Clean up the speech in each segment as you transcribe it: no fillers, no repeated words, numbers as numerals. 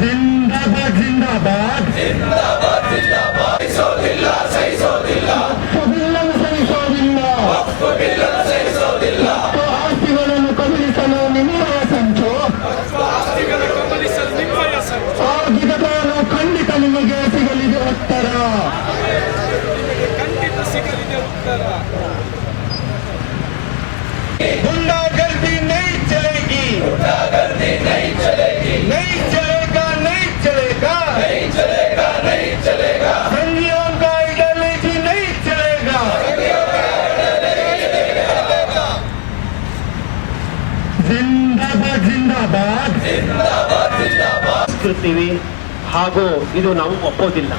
जिंदाबाद जिंदाबाद जिंदाबाद जिंदाबाद सहिसोदिल्ल सहिसोदिल्ल ಸಭಿಲ್ಲನು ಸಹಿಸೋದಿಲ್ಲ ಸಭಿಲ್ಲನು ಸಹಿಸೋದಿಲ್ಲ ಆಸ್ತಿಗಳನ್ನು ಕಬಳಿಸಲು ನಿಮ್ಮಯ ಸಂಚು ಆಸ್ತಿಗಳನ್ನು ಕಬಳಿಸಲು ನಿಮ್ಮಯ ಸಂಚು ಆಗಿದನು ಖಂಡಿತ ನಿಮಗೆ ಸಿಗಲಿದೆ ಉತ್ತರ ಖಂಡಿತ ಸಿಗಲಿದೆ ಉತ್ತರ गुंडागर्दी नहीं चलेगी गुंडागर्दी नहीं चलेगी नहीं चलेगा नहीं चलेगा नहीं चलेगा नहीं चलेगा संघियों का आइडियोलॉजी नहीं चलेगा जिंदाबाद जिंदाबाद जिंदाबाद जिंदाबाद ಸಂಸ್ಕೃತಿವಿ ಹಾಗೂ ಇದು ನಾವು ಒಪ್ಪೋದಿಲ್ಲ.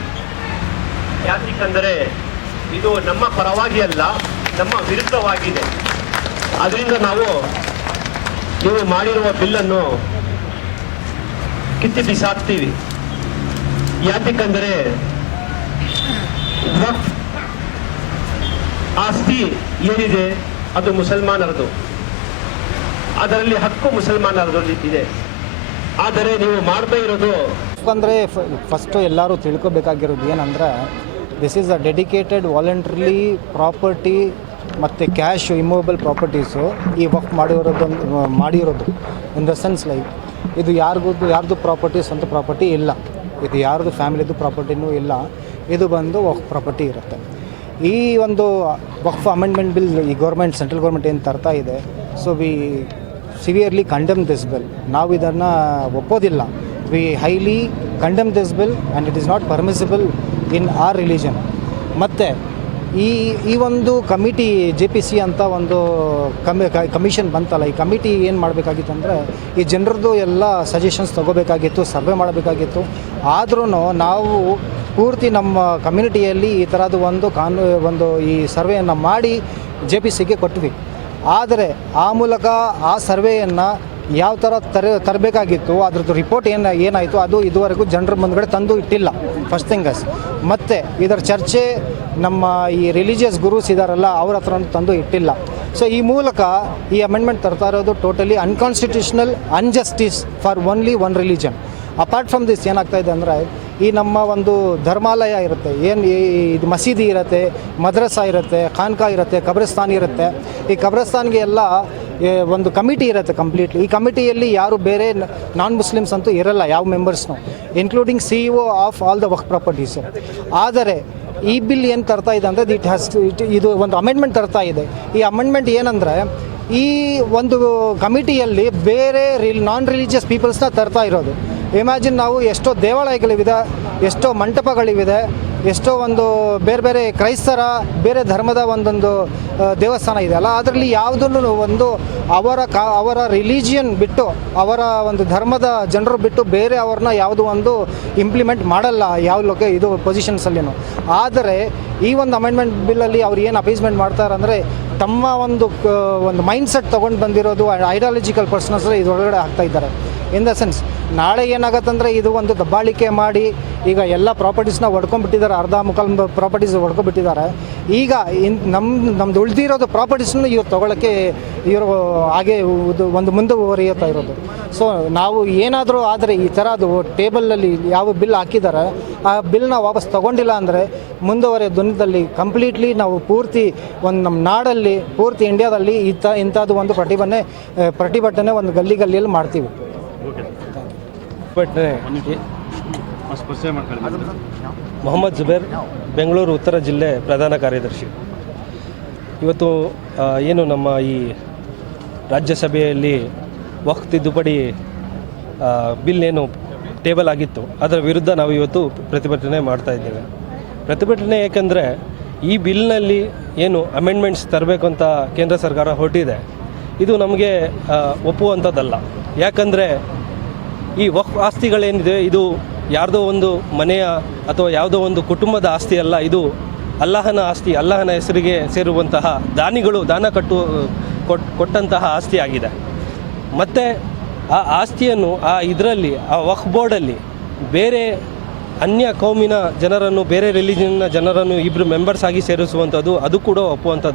ಯಾಕೆಂದರೆ ಇದು ನಮ್ಮ ಪರವಾಗಿ ಅಲ್ಲ, ನಮ್ಮ ವಿರುದ್ಧವಾಗಿದೆ. ಅದರಿಂದ ನೀವು ಮಾಡಿರುವ ಬಿಲ್ಲನ್ನು ಕಿತ್ತಿ ಬಿಸಾಕ್ತೀವಿ. ಯಾಕೆಂದರೆ ವಕ್ಫ್ ಆಸ್ತಿ ಏನಿದೆ ಅದು ಮುಸಲ್ಮಾನರದು, ಅದರಲ್ಲಿ ಹಕ್ಕು ಮುಸಲ್ಮಾನರದಲ್ಲಿ ಇದೆ. ಆದರೆ ನೀವು ಮಾಡ್ತಾ ಇರೋದು ಅಂದರೆ ಫಸ್ಟು ಎಲ್ಲರೂ ತಿಳ್ಕೊಬೇಕಾಗಿರೋದು ಏನಂದರೆ, this is a dedicated voluntarily property ಮತ್ತು ಕ್ಯಾಶ್ ಇಮೂವಬಲ್ ಪ್ರಾಪರ್ಟೀಸು ಈ ವಕ್ಫ್ ಮಾಡಿರೋದು ಇನ್ ದ ಸೆನ್ಸ್ ಲೈಕ್ ಇದು ಯಾರ್ದು ಪ್ರಾಪರ್ಟಿ ಸ್ವಂತ ಪ್ರಾಪರ್ಟಿ ಇಲ್ಲ, ಇದು ಯಾರ್ದು ಫ್ಯಾಮಿಲಿದು ಪ್ರಾಪರ್ಟಿನೂ ಇಲ್ಲ, ಇದು ಬಂದು ವಕ್ಫ್ ಪ್ರಾಪರ್ಟಿ ಇರುತ್ತೆ. ಈ ಒಂದು ವಕ್ಫ್ ಅಮೆಂಡ್ಮೆಂಟ್ ಬಿಲ್ ಈ ಸೆಂಟ್ರಲ್ ಗೌರ್ಮೆಂಟ್ ಏನು ತರ್ತಾ ಇದೆ, so we severely condemn this bill. ನಾವು ಇದನ್ನು ಒಪ್ಪೋದಿಲ್ಲ. We highly condemn this bill and it is not permissible in our religion. ಮತ್ತು ಈ ಒಂದು ಕಮಿಟಿ JPC ಅಂತ ಒಂದು ಕಮಿಷನ್ ಬಂತಲ್ಲ, ಈ ಕಮಿಟಿ ಏನು ಮಾಡಬೇಕಾಗಿತ್ತು ಅಂದರೆ ಈ ಜನರದ್ದು ಎಲ್ಲ ಸಜೆಷನ್ಸ್ ತೊಗೋಬೇಕಾಗಿತ್ತು, ಸರ್ವೆ ಮಾಡಬೇಕಾಗಿತ್ತು. ಆದ್ರೂ ನಾವು ಪೂರ್ತಿ ನಮ್ಮ ಕಮ್ಯುನಿಟಿಯಲ್ಲಿ ಈ ಥರದ್ದು ಒಂದು ಈ ಸರ್ವೆಯನ್ನು ಮಾಡಿ JPCಗೆ ಕೊಟ್ವಿ. ಆದರೆ ಆ ಮೂಲಕ ಆ ಸರ್ವೆಯನ್ನು ಯಾವ ಥರ ತರಬೇಕಾಗಿತ್ತು, ಅದ್ರದ್ದು ರಿಪೋರ್ಟ್ ಏನಾಯಿತು ಅದು ಇದುವರೆಗೂ ಜನರ ಮುಂದ್ಗಡೆ ತಂದು ಇಟ್ಟಿಲ್ಲ. ಫಸ್ಟ್ ಥಿಂಗಸ್. ಮತ್ತು ಇದರ ಚರ್ಚೆ ನಮ್ಮ ಈ ರಿಲಿಜಿಯಸ್ ಗುರೂಸ್ ಇದ್ದಾರಲ್ಲ ಅವ್ರ ಹತ್ರ ತಂದು ಇಟ್ಟಿಲ್ಲ. ಸೊ ಈ ಮೂಲಕ ಈ ಅಮೆಂಡ್ಮೆಂಟ್ ತರ್ತಾ ಇರೋದು totally unconstitutional injustice for only one religion. Apart from this ಏನಾಗ್ತಾ ಇದೆ ಅಂದರೆ, ಈ ನಮ್ಮ ಒಂದು ಧರ್ಮಾಲಯ ಇರುತ್ತೆ, ಇದು ಮಸೀದಿ ಇರುತ್ತೆ, ಮದ್ರಸಾ ಇರುತ್ತೆ, ಖಾನ್ಕಾ ಇರುತ್ತೆ, ಕಬ್ರಿಸ್ತಾನ್ ಇರುತ್ತೆ. ಈ ಕಬ್ರಿಸ್ತಾನ್ಗೆ ಎಲ್ಲ ಒಂದು ಕಮಿಟಿ ಇರುತ್ತೆ ಕಂಪ್ಲೀಟ್ಲಿ. ಈ ಕಮಿಟಿಯಲ್ಲಿ ಯಾರು ಬೇರೆ ನಾನ್ ಮುಸ್ಲಿಮ್ಸ್ ಅಂತೂ ಇರಲ್ಲ, ಯಾವ ಮೆಂಬರ್ಸ್ನು, including CEO of all the Waqf properties. ಆದರೆ ಈ ಬಿಲ್ ಏನು ತರ್ತಾ ಇದೆ ಅಂದರೆ ಇದು ಒಂದು ಅಮೆಂಡ್ಮೆಂಟ್ ತರ್ತಾ ಇದೆ. ಈ ಅಮೆಂಡ್ಮೆಂಟ್ ಏನಂದರೆ, ಈ ಒಂದು ಕಮಿಟಿಯಲ್ಲಿ ಬೇರೆ ನಾನ್ ರಿಲಿಜಿಯಸ್ ಪೀಪಲ್ಸ್ನ ತರ್ತಾ ಇರೋದು. ಇಮ್ಯಾಜಿನ್, ನಾವು ಎಷ್ಟೋ ದೇವಾಲಯಗಳಿವೆ, ಎಷ್ಟೋ ಮಂಟಪಗಳಿವೆ, ಎಷ್ಟೋ ಒಂದು ಬೇರೆ ಕ್ರೈಸ್ತರ ಬೇರೆ ಧರ್ಮದ ಒಂದೊಂದು ದೇವಸ್ಥಾನ ಇದೆಯಲ್ಲ, ಅದರಲ್ಲಿ ಯಾವುದನ್ನು ಒಂದು ಅವರ ರಿಲಿಜಿಯನ್ ಬಿಟ್ಟು, ಅವರ ಒಂದು ಧರ್ಮದ ಜನರು ಬಿಟ್ಟು ಬೇರೆ ಅವ್ರನ್ನ ಯಾವುದೋ ಒಂದು ಇಂಪ್ಲಿಮೆಂಟ್ ಮಾಡಲ್ಲ ಯಾವ ಇದು ಪೊಸಿಷನ್ಸಲ್ಲಿನೂ. ಆದರೆ ಈ ಒಂದು ಅಮೆಂಡ್ಮೆಂಟ್ ಬಿಲ್ಲಲ್ಲಿ ಅವ್ರು ಏನು ಅಪೀಸ್ಮೆಂಟ್ ಮಾಡ್ತಾರೆ ಅಂದರೆ, ತಮ್ಮ ಒಂದು ಮೈಂಡ್ಸೆಟ್ ತೊಗೊಂಡು ಬಂದಿರೋದು ಐಡಿಯಾಲಜಿಕಲ್ ಪರ್ಸನ್ಸ್ ಇದರೊಳಗಡೆ ಹಾಕ್ತಾ ಇದ್ದಾರೆ. ಇನ್ ದ ಸೆನ್ಸ್, ನಾಳೆ ಏನಾಗತ್ತಂದರೆ ಇದು ಒಂದು ದಬ್ಬಾಳಿಕೆ ಮಾಡಿ ಈಗ ಎಲ್ಲ ಪ್ರಾಪರ್ಟೀಸ್ನ ಹೊಡ್ಕೊಂಡ್ಬಿಟ್ಟಿದ್ದಾರೆ, ಅರ್ಧ ಮುಕ್ಕಾಲ್ ಪ್ರಾಪರ್ಟೀಸ್ ಹೊಡ್ಕೊಂಡ್ಬಿಟ್ಟಿದ್ದಾರೆ. ಈಗ ನಮ್ದು ಉಳಿದಿರೋದು ಪ್ರಾಪರ್ಟೀಸ್ನು ಇವ್ರು ತೊಗೊಳಕ್ಕೆ ಇವರು ಹಾಗೆ ಒಂದು ಮುಂದುವರಿಯುತ್ತಾ ಇರೋದು. ಸೊ ನಾವು ಏನಾದರೂ ಆದರೆ ಈ ಥರದ್ದು ಟೇಬಲಲ್ಲಿ ಯಾವ ಬಿಲ್ ಹಾಕಿದ್ದಾರೆ ಆ ಬಿಲ್ನ ವಾಪಸ್ ತೊಗೊಂಡಿಲ್ಲ ಅಂದರೆ ಮುಂದುವರಿಯೋ ದಿನದಲ್ಲಿ ಕಂಪ್ಲೀಟ್ಲಿ ನಾವು ಪೂರ್ತಿ ಒಂದು ನಮ್ಮ ನಾಡಲ್ಲಿ, ಪೂರ್ತಿ ಇಂಡಿಯಾದಲ್ಲಿ ಇಂಥದ್ದು ಒಂದು ಪ್ರತಿಭಟನೆ ಒಂದು ಗಲ್ಲಿಯಲ್ಲಿ ಮಾಡ್ತೀವಿ. ಮೊಹಮ್ಮದ್ ಜುಬೇರ್, ಬೆಂಗಳೂರು ಉತ್ತರ ಜಿಲ್ಲೆ ಪ್ರಧಾನ ಕಾರ್ಯದರ್ಶಿ. ಇವತ್ತು ಏನು ನಮ್ಮ ಈ ರಾಜ್ಯಸಭೆಯಲ್ಲಿ ವಕ್ಫ್ ತಿದ್ದುಪಡಿ ಬಿಲ್ ಏನು ಟೇಬಲ್ ಆಗಿತ್ತು, ಅದರ ವಿರುದ್ಧ ನಾವು ಇವತ್ತು ಪ್ರತಿಭಟನೆ ಮಾಡ್ತಾ ಇದ್ದೇವೆ. ಪ್ರತಿಭಟನೆ ಏಕೆಂದರೆ ಈ ಬಿಲ್ನಲ್ಲಿ ಏನು ಅಮೆಂಡ್ಮೆಂಟ್ಸ್ ತರಬೇಕು ಅಂತ ಕೇಂದ್ರ ಸರ್ಕಾರ ಹೊರಟಿದೆ, ಇದು ನಮಗೆ ಒಪ್ಪುವಂಥದ್ದಲ್ಲ. ಯಾಕಂದರೆ ಈ ವಕ್ಫ್ ಆಸ್ತಿಗಳೇನಿದೆ, ಇದು ಯಾರ್ದೋ ಒಂದು ಮನೆಯ ಅಥವಾ ಯಾವುದೋ ಒಂದು ಕುಟುಂಬದ ಆಸ್ತಿ ಅಲ್ಲ, ಇದು ಅಲ್ಲಾಹನ ಆಸ್ತಿ, ಅಲ್ಲಾಹನ ಹೆಸರಿಗೆ ಸೇರುವಂತಹ ದಾನಿಗಳು ದಾನ ಕೊಟ್ಟಂತಹ ಆಸ್ತಿ ಆಗಿದೆ. ಮತ್ತು ಆ ಆಸ್ತಿಯನ್ನು ಇದರಲ್ಲಿ ಆ ವಕ್ಫ್ ಬೋರ್ಡಲ್ಲಿ ಬೇರೆ ಅನ್ಯ ಕೌಮಿನ ಜನರನ್ನು, ಬೇರೆ ರಿಲಿಜನ್ನ ಜನರನ್ನು ಇಬ್ಬರು ಮೆಂಬರ್ಸ್ ಆಗಿ ಸೇರಿಸುವಂಥದ್ದು, ಅದು ಕೂಡ ಒಪ್ಪುವಂಥದ್ದು.